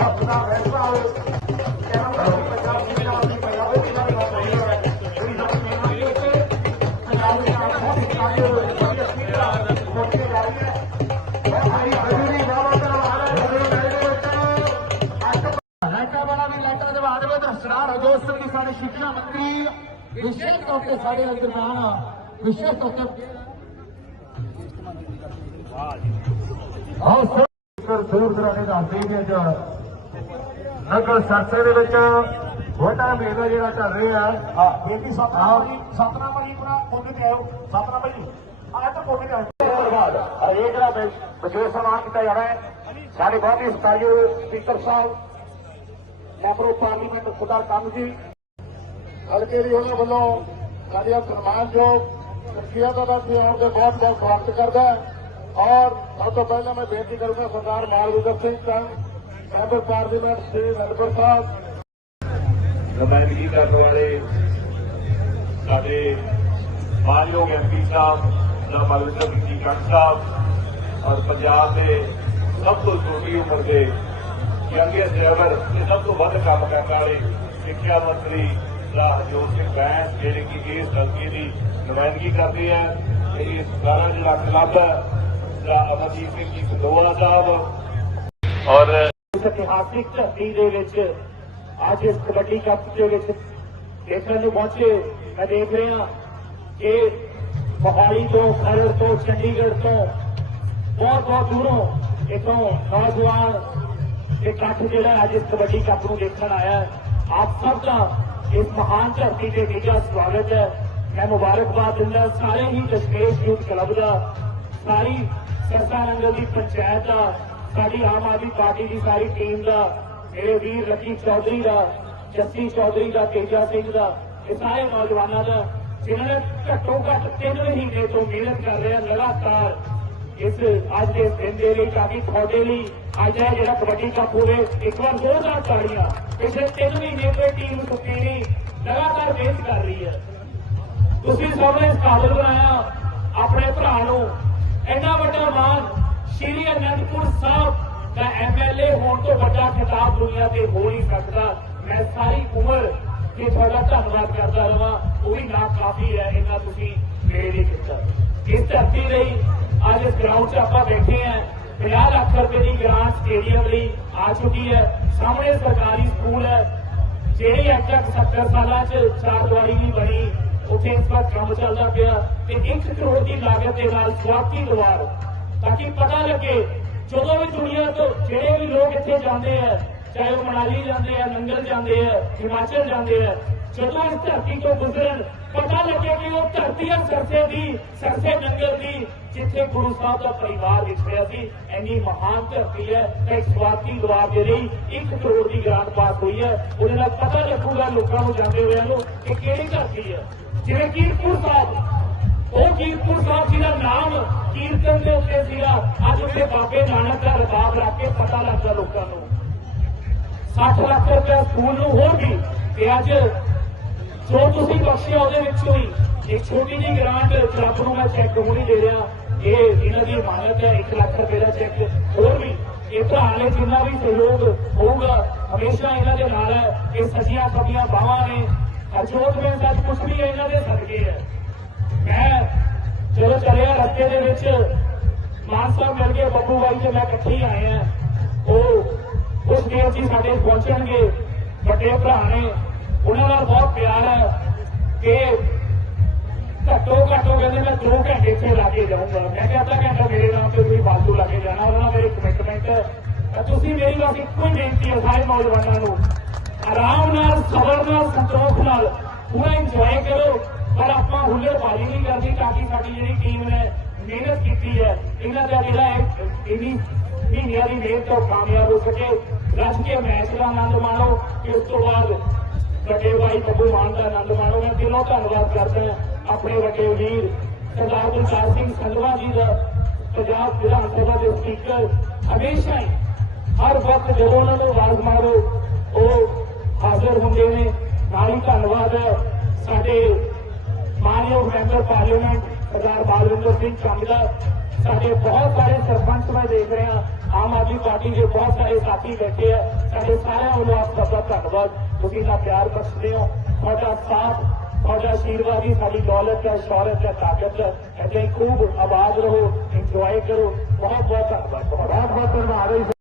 ਹੌਸਲਾ ਫੈਸਲਾ ਹੋਵੇ ਕਹਿੰਦਾ ਪੰਜਾਬ ਦੀ ਨਾਲ ਦੀ ਪੰਜਾਬ ਦੀ ਨਾਲ ਨਹੀਂ ਹੋ ਰਿਹਾ ਕੋਈ ਸਾਡੀ ਮਿਹਨਤ ਦੇ ਪੰਜਾਬ ਦੇ ਨਾਲ ਬਹੁਤ ਸਾਰੇ ਵਧੀਆ ਸਪੀਕਰਾਂ ਮੁੱਖ ਕੇ ਜਾ ਰਹੀ ਹੈ ਸਰਦਾਰ ਅਜੋਤ ਸਿੰਘ ਸਾਡੇ ਸਿੱਖਿਆ ਮੰਤਰੀ ਵਿਸ਼ੇਸ਼ ਤੌਰ ਤੇ ਸਾਡੇ ਦਰਮਿਆਨ ਵਿਸ਼ੇਸ਼ ਤੌਰ ਤੇ ਆਓ ਸਰ ਦੂਰ ਦਰਾਡੇ ਦੱਸਦੇ ਨੇ ਅੱਜ ਨਗਰ ਸਰਸੇ ਦੇ ਵਿੱਚ ਵੱਡਾ ਮੇਲਾ ਜਿਹੜਾ ਚੱਲ ਰਿਹਾ। ਹਾਂ। ਬੇਟੀ ਸਤਨਾਮ ਜੀ ਸਤਨਾਮ ਭਾਈ ਪੂਰਾ ਕੋਨੇ ਤੇ ਆਇਓ। ਸਤਨਾਮ ਭਾਈ ਆਹ ਤਾਂ ਕੋਨੇ ਤੇ ਆਇਓ। ਇਹ ਜਿਹੜਾ ਵਿਸ਼ੇਸ਼ ਸਨਮਾਨ ਕੀਤਾ ਜਾਣਾ ਹੈ। ਸਾਡੇ ਬਹੁਤ ਹੀ ਸਤਿਕਾਰਯੋਗ ਸਪੀਕਰ ਸਾਹਿਬ ਮੈਂਬਰ ਪਾਰਲੀਮੈਂਟ ਖੁਦਾ ਕੰਮ ਜੀ। ਹਲਕੇ ਦੀ ਉਹਨਾਂ ਵੱਲੋਂ ਸਾਡੇ ਸਨਮਾਨਯੋਗ ਸ਼ਖਸੀਅਤਾਂ ਦਾ ਵੀ ਆਉਣ ਦੇ ਬਹੁਤ ਬਹੁਤ ਸਵਾਗਤ ਕਰਦਾ। ਹੈ ਔਰ ਸਭ ਤੋਂ ਪਹਿਲਾਂ ਮੈਂ ਬੇਨਤੀ ਕਰੂੰਗਾ ਸਰਦਾਰ ਮਾਲਵਿੰਦਰ ਸਿੰਘ ਕੰਗ ਮੈਂਬਰ ਪਾਰਲੀਮੈਂਟ ਸ੍ਰੀ ਨਲਪੁਰ ਸਾਹਿਬ। ਨੁਮਾਇੰਦਗੀ ਕਰਨ ਵਾਲੇ ਸਾਡੇ ਮਾਨਯੋਗ ਐਮਪੀ ਸਾਹਿਬ ਜਨਾਬ ਬਲਵਿੰਦਰ ਸਿੰਘ ਜੀ ਕੰਗ ਸਾਹਿਬ ਔਰ ਪੰਜਾਬ ਦੇ ਸਭ ਤੋਂ ਛੋਟੀ ਉਮਰ ਦੇ ਯੰਗੈਸਟ ਡਰਾਈਵਰ ਤੇ ਸਭ ਤੋਂ ਵੱਧ ਕੰਮ ਕਰਨ ਵਾਲੇ ਸਿੱਖਿਆ ਮੰਤਰੀ ਦਾ ਹਰਜੋਤ ਸਿੰਘ ਬੈਂਸ ਜਿਹੜੇ ਕਿ ਇਸ ਹਲਕੇ ਦੀ ਨੁਮਾਇੰਦਗੀ ਕਰਦੇ ਹੈ ਤੇ ਇਸ ਸਾਰਾ ਜਿਹੜਾ ਕਲੱਬ ਹੈ ਦਾ ਅਮਰਜੀਤ ਸਿੰਘ ਜੀ ਕੰਦੋਲਾ ਸਾਹਿਬ। ਔਰ ਇਸ ਇਤਿਹਾਸਿਕ ਧਰਤੀ ਦੇ ਵਿੱਚ ਅੱਜ ਇਸ ਕਬੱਡੀ ਕੱਪ ਦੇ ਵਿੱਚ ਦੇਖਣ ਨੂੰ ਪਹੁੰਚੇ, ਮੈਂ ਦੇਖ ਰਿਹਾ ਕਿ ਮੋਹਾਲੀ ਤੋਂ, ਖਰੜ ਤੋਂ, ਚੰਡੀਗੜ੍ਹ ਤੋਂ ਬਹੁਤ ਬਹੁਤ ਦੂਰੋਂ ਇਥੋਂ ਨੌਜਵਾਨ ਇਕੱਠ ਜਿਹੜਾ ਅੱਜ ਇਸ ਕਬੱਡੀ ਕੱਪ ਨੂੰ ਦੇਖਣ ਆਇਆ ਆਪ ਸਭ ਦਾ ਇਸ ਮਹਾਨ ਧਰਤੀ ਤੇ ਨਿੱਘਾ ਸਵਾਗਤ ਹੈ। ਮੈਂ ਮੁਬਾਰਕਬਾਦ ਦਿੰਦਾ, ਸਾਰੇ ਹੀ ਦਸ਼ਮੇਸ਼ ਯੂਥ ਕਲੱਬ ਦਾ, ਸਾਰੀ ਸਰਸਾ ਨੰਗਲ ਦੀ ਪੰਚਾਇਤ ਦਾ ਸਾਡੀ ਆਮ ਆਦਮੀ ਪਾਰਟੀ ਦੀ ਸਾਰੀ ਟੀਮ ਦਾ, ਮੇਰੇ ਵੀਰ ਲੱਕੀ ਚੌਧਰੀ ਦਾ, ਜੱਸੀ ਚੌਧਰੀ ਦਾ, ਤੇਜਾ ਸਿੰਘ ਦਾ ਇਹ ਸਾਰੇ ਨੌਜਵਾਨਾਂ ਦਾ, ਜਿਨ੍ਹਾਂ ਨੇ ਘੱਟੋ ਘੱਟ 3 ਮਹੀਨੇ ਤੋਂ ਮਿਹਨਤ ਕਰ ਰਹੇ ਆ, ਲਗਾਤਾਰ ਇਸ ਅੱਜ ਦੇ ਦਿਨ ਦੇ ਲਈ ਤਾਂ ਕਿ ਤੁਹਾਡੇ ਲਈ, ਅੱਜ ਇਹ ਜਿਹੜਾ ਕਬੱਡੀ ਕੱਪ ਹੋਵੇ, ਇੱਕ ਵਾਰ ਜ਼ੋਰਦਾਰ ਤਾੜੀਆਂ, ਪਿਛਲੇ 3 ਮਹੀਨੇ ਤੋਂ ਟੀਮ ਸੁੱਤੀ ਨਹੀਂ, ਲਗਾਤਾਰ ਮਿਹਨਤ ਕਰ ਰਹੀ ਹੈ ਤੁਸੀਂ ਸਭ ਨੇ ਇਸ ਕਾਬਲ ਬਣਾਇਆ, ਆਪਣੇ ਭਰਾ ਨੂੰ। ਇੰਨਾ ਵੱਡਾ ਮਾਣ, ਸ਼੍ਰੀ ਅਨੰਦਪੁਰ ਸਾਹਿਬ ਦਾ ਐਮਐਲਏ ਹੋਣ ਤੋਂ ਵੱਡਾ ਖਿਤਾਬ ਦੁਨੀਆ ਤੇ ਹੋ ਨਹੀਂ ਸਕਦਾ। ਮੈਂ ਸਾਰੀ ਉਮਰ ਤੇ ਤੁਹਾਡਾ ਧੰਨਵਾਦ ਕਰਦਾ ਰਵਾਂ, ਉਹ ਵੀ ਨਾ ਕਾਫੀ ਹੈ ਇਹਨਾਂ ਤੁਸੀਂ ਮੇਰੇ ਲਈ ਕੀਤਾ। ਇਸ ਧਰਤੀ ਲਈ ਅੱਜ ਇਸ ਗਰਾਊਂਡ 'ਚ ਆਪਾਂ ਬੈਠੇ ਆਂ 50 ਲੱਖ ਰੁਪਏ ਦੀ ਗ੍ਰਾਂਟ ਸਟੇਡੀਅਮ ਲਈ ਆ ਚੁੱਕੀ ਹੈ। ਸਾਹਮਣੇ ਸਰਕਾਰੀ ਸਕੂਲ ਹੈ। ਜਿਹੜੀ ਅੱਜ ਤੱਕ 70 ਸਾਲਾਂ 'ਚ ਚਾਰ ਦੀਵਾਰੀ ਨਹੀਂ ਬਣੀ, ਉੱਥੇ ਇਸ ਵਾਰ ਕੰਮ ਚੱਲਦਾ ਪਿਆ। ਤੇ 1 ਕਰੋੜ ਦੀ ਲਾਗਤ ਦੇ ਨਾਲ ਸਵਾਤੀ ਦੀਵਾਰ ਤਾਂ ਕਿ ਪਤਾ ਲੱਗੇ ਜਦੋਂ ਵੀ ਦੁਨੀਆ ਤੋਂ ਜਿਹੜੇ ਵੀ ਲੋਕ ਇੱਥੇ ਜਾਂਦੇ ਆ, ਚਾਹੇ ਉਹ ਮਨਾਲੀ ਜਾਂਦੇ ਆ ਨੰਗਲ ਜਾਂਦੇ ਆ, ਹਿਮਾਚਲ ਜਾਂਦੇ ਆ, ਜਦੋਂ ਇਸ ਧਰਤੀ ਤੋਂ ਗੁਜ਼ਰਨ, ਪਤਾ ਲੱਗੇ ਕਿ ਉਹ ਧਰਤੀ ਹੈ ਸਰਸੇ ਦੀ, ਸਰਸੇ ਨੰਗਲ ਦੀ, ਜਿੱਥੇ ਗੁਰੂ ਸਾਹਿਬ ਦਾ ਪਰਿਵਾਰ ਵਿਛੜਿਆ ਸੀ। ਇੰਨੀ ਮਹਾਨ ਧਰਤੀ ਹੈ ਤੇ ਇੱਕ ਸਵਾਤੀ ਦੁਆਰ ਦੇ ਲਈ 1 ਕਰੋੜ ਦੀ ਗ੍ਰਾਂਟ ਪਾਸ ਹੋਈ ਹੈ। ਉਹਦੇ ਨਾਲ ਪਤਾ ਲੱਗੂਗਾ ਲੋਕਾਂ ਨੂੰ, ਜਾਂਦੇ ਹੋਇਆਂ ਨੂੰ, ਕਿ ਕਿਹੜੀ ਧਰਤੀ ਹੈ। ਜਿਵੇਂ ਕੀਰਤਪੁਰ ਸਾਹਿਬ ਉਹ ਕੀਰਤਪੁਰ ਸਾਹਿਬ ਜੀ ਦਾ ਨਾਮ ਕੀਰਤਨ ਦੇ ਉੱਤੇ ਸੀਗਾ। ਅੱਜ ਉੱਥੇ ਬਾਬੇ ਨਾਨਕ ਦਾ ਰਬਾਬ ਰੱਖ ਕੇ ਪਤਾ ਲੱਗਦਾ ਲੋਕਾਂ ਨੂੰ। 60 ਲੱਖ ਰੁਪਏ ਸਕੂਲ ਨੂੰ ਹੋਰ ਵੀ। ਤੇ ਅੱਜ ਜੋ ਤੁਸੀਂ ਬਖਸ਼ਿਆ ਉਹਦੇ ਵਿੱਚੋਂ ਹੀ। ਇੱਕ ਛੋਟੀ ਜਿਹੀ ਗ੍ਰਾਂਟ ਕਲੱਬ ਨੂੰ ਮੈਂ ਚੈੱਕ ਹੁਣੀ ਦੇ ਰਿਹਾ। ਇਹ ਇਹਨਾਂ ਦੀ ਇਮਾਨਤ ਹੈ 1 ਲੱਖ ਰੁਪਏ ਦਾ ਚੈੱਕ ਹੋਰ ਵੀ, ਇਹ ਭਰਾ ਨੇ ਜਿੰਨਾ ਵੀ ਸਹਿਯੋਗ ਹੋਊਗਾ, ਹਮੇਸ਼ਾ ਇਹਨਾਂ ਦੇ ਨਾਲ ਹੈ। ਇਹ ਸਜੀਆਂ ਖੱਬੀਆਂ ਬਾਹਾਂ ਨੇ। ਅਜੋਤ ਮੈਂ ਸੱਚ ਕੁਛ ਵੀ ਇਹਨਾਂ ਦੇ ਸਦਕੇ ਹੈ। ਮੈਂ ਜਦੋਂ ਚੱਲਿਆ ਰਸਤੇ ਦੇ ਵਿੱਚ, ਮਾਨ ਸਾਹਿਬ ਮਿਲ ਗਏ, ਬੱਬੂ ਬਾਈ ਤੇ ਮੈਂ ਇਕੱਠੇ ਹੀ ਆਏ ਆ ਉਹ ਉਸ ਦੇਰ ਜੀ ਸਾਡੇ ਪਹੁੰਚਣਗੇ। ਵੱਡੇ ਭਰਾ ਨੇ, ਉਹਨਾਂ ਨਾਲ ਬਹੁਤ ਪਿਆਰ ਹੈ ਕਿ ਘੱਟੋ ਘੱਟੋ ਕਹਿੰਦੇ, ਮੈਂ 2 ਘੰਟੇ ਇੱਥੇ ਲਾ ਕੇ ਜਾਊਂਗਾ। ਮੈਂ ਕਿਹਾ, ਅੱਧਾ ਘੰਟਾ ਮੇਰੇ ਨਾਮ ਤੇ ਤੁਸੀਂ ਫਾਲਤੂ ਲਾ ਕੇ ਜਾਣਾ। ਉਹਨਾਂ ਨਾਲ ਮੇਰੀ ਕਮਿਟਮੈਂਟ ਹੈ। ਤੁਸੀਂ ਮੇਰੀ ਬਸ ਇੱਕੋ ਹੀ ਬੇਨਤੀ ਹੈ ਸਾਰੇ ਨੌਜਵਾਨਾਂ ਨੂੰ। ਆਰਾਮ ਨਾਲ, ਸਬਰ ਨਾਲ ਸੰਤੋਖ ਨਾਲ, ਪੂਰਾ ਇੰਜੋਏ ਕਰੋ। ਪਰ ਆਪਾਂ ਹੁੱਲੜਬਾਜ਼ੀ ਨਹੀਂ ਕਰਦੀ ਤਾਂ ਕਿ ਸਾਡੀ ਜਿਹੜੀ ਟੀਮ ਨੇ ਮਿਹਨਤ ਕੀਤੀ ਹੈ, ਇਹਨਾਂ ਦਾ ਜਿਹੜਾ ਇੰਨੀ ਮਹੀਨਿਆਂ ਦੀ ਮਿਹਨਤ ਤੋਂ ਕਾਮਯਾਬ ਹੋ ਸਕੇ। ਰੱਜ ਕੇ ਮੈਚ ਦਾ ਆਨੰਦ ਮਾਣੋ ਤੇ ਉਸ ਤੋਂ ਬਾਅਦ ਵੱਡੇ ਭਾਈ ਬੱਬੂ ਮਾਨ ਦਾ ਆਨੰਦ ਮਾਣੋ। ਮੈਂ ਦਿਲੋਂ ਧੰਨਵਾਦ ਕਰਦਾ ਹਾਂ ਆਪਣੇ ਵੱਡੇ ਵੀਰ ਸਰਦਾਰ ਗੁਰਦਾਸ ਸਿੰਘ ਸੰਧਵਾ ਜੀ ਦਾ, ਪੰਜਾਬ ਵਿਧਾਨ ਸਭਾ ਦੇ ਸਪੀਕਰ ਹਮੇਸ਼ਾ ਹੀ, ਹਰ ਵਕਤ ਜਦੋਂ ਉਹਨਾਂ ਨੂੰ ਆਵਾਜ਼ ਮਾਰੋ, ਉਹ ਹਾਜ਼ਰ ਹੁੰਦੇ ਨੇ। ਨਾਲ ਹੀ ਧੰਨਵਾਦ ਹੈ ਸਾਡੇ ਮਾਨਯੋਗ ਮੈਂਬਰ ਪਾਰਲੀਮੈਂਟ ਸਰਦਾਰ ਬਾਲਵਿੰਦਰ ਸਿੰਘ ਕੰਗ ਦਾ ਸਾਡੇ ਬਹੁਤ ਸਾਰੇ ਸਰਪੰਚ ਮੈਂ ਦੇਖ ਰਿਹਾ ਆਮ ਆਦਮੀ ਪਾਰਟੀ ਦੇ ਬਹੁਤ ਸਾਰੇ ਸਾਥੀ ਬੈਠੇ ਆ ਸਾਡੇ ਸਾਰਿਆਂ ਵੱਲੋਂ ਆਪ ਸਭ ਦਾ ਧੰਨਵਾਦ ਤੁਸੀਂ ਨਾ ਪਿਆਰ ਬਖਸ਼ਦੇ ਹੋ ਤੁਹਾਡਾ ਸਾਥ ਤੁਹਾਡਾ ਆਸ਼ੀਰਵਾਦ ਹੀ ਸਾਡੀ ਦੌਲਤ ਹੈ ਸ਼ੌਹਰਤ ਹੈ ਤਾਕਤ ਹੈ ਏਦਾਂ ਹੀ ਖੂਬ ਆਬਾਦ ਰਹੋ ਇੰਜੋਏ ਕਰੋ ਬਹੁਤ ਬਹੁਤ ਧੰਨਵਾਦ ਬਹੁਤ ਬਹੁਤ ਧੰਨਵਾਦ